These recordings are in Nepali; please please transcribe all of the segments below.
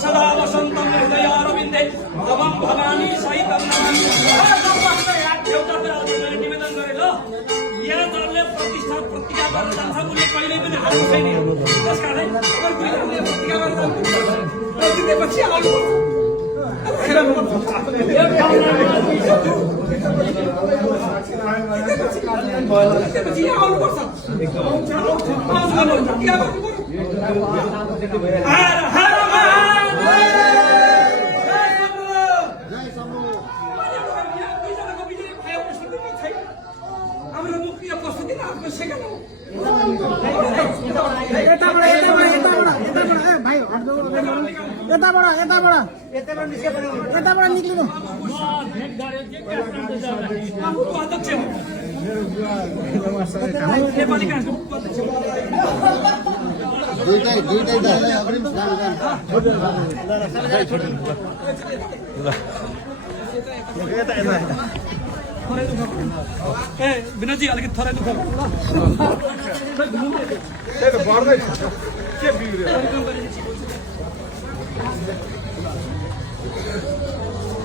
सदा वसन्तं हृदयारविन्दे तवं भवानी सहितं नमामि। एउटा मैले निवेदन गरेँ ल, यहाँ दलले प्रतिष्ठा प्रतिज्ञा गरेर जान्छ, उसले कहिल्यै पनि हार्नु छैन। त्यसकारण अगर कुनै प्रतिज्ञा गरेर जान्छ जितेपछि आउनु यताबाट निक्लिनु विनोदजी अलिकति थोरै दुःख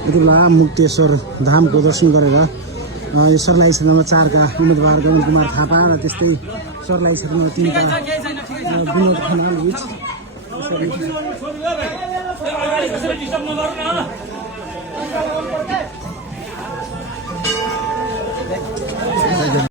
यतिबेला मुक्तेश्वर धामको दर्शन गरेर यो सर्लाही क्षेत्र नम्बर 4 का उम्मेदवार गगन कुमार थापा र त्यस्तै सर्लाही क्षेत्र नम्बर 3 का विनोद खनाल बीच अगाडि कसरी डिस्टर्ब नगर्नु न।